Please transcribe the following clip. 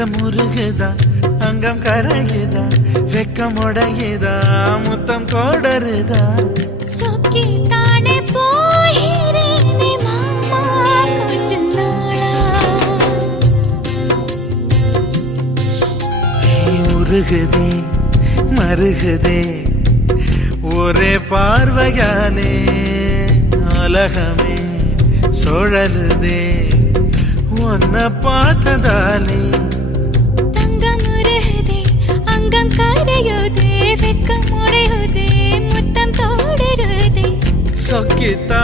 அங்கம் உருகுதா அங்கம் கரையுதா வெக்கம் உடையுதா முத்தம் கோடருதா சொக்கி தானே போகிறேனே மாமா கொஞ்ச நாளா உருகுதே மருகுதே ஒரே பார்வையானே உலகமே சுழலுதே உன்னை பார்த்ததாலே தங்கம் உருகுதே அங்கம் கரையுதே வெக்கம் உடையுதே முத்தம் தோடுருதே சொக்கித்தா